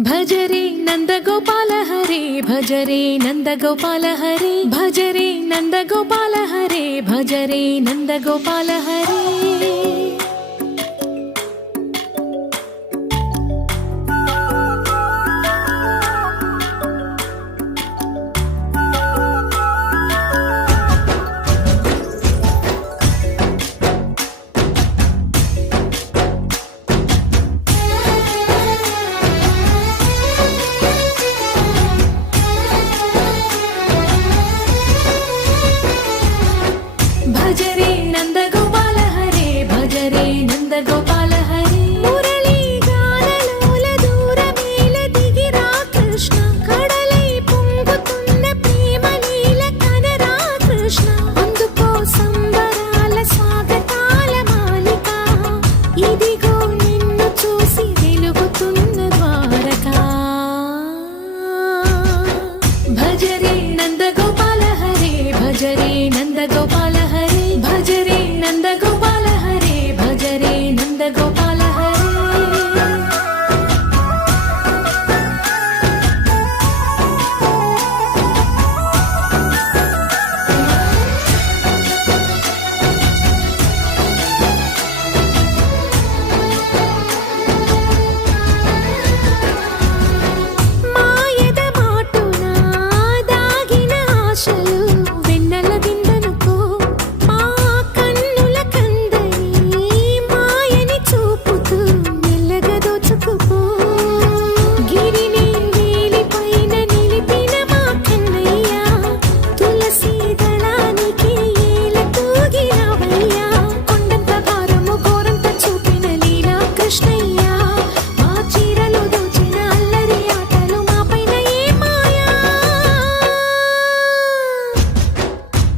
భజరే నందగోపాల హరే భజరే నందగోపాల హరే భజరే నందగోపాల హరే భజరే నందగోపాల హరే. భజరే నందగోపాల హరే భజరే నందగోపాల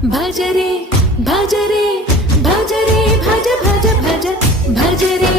भज रे भज रे भज रे भज भज भज भज रे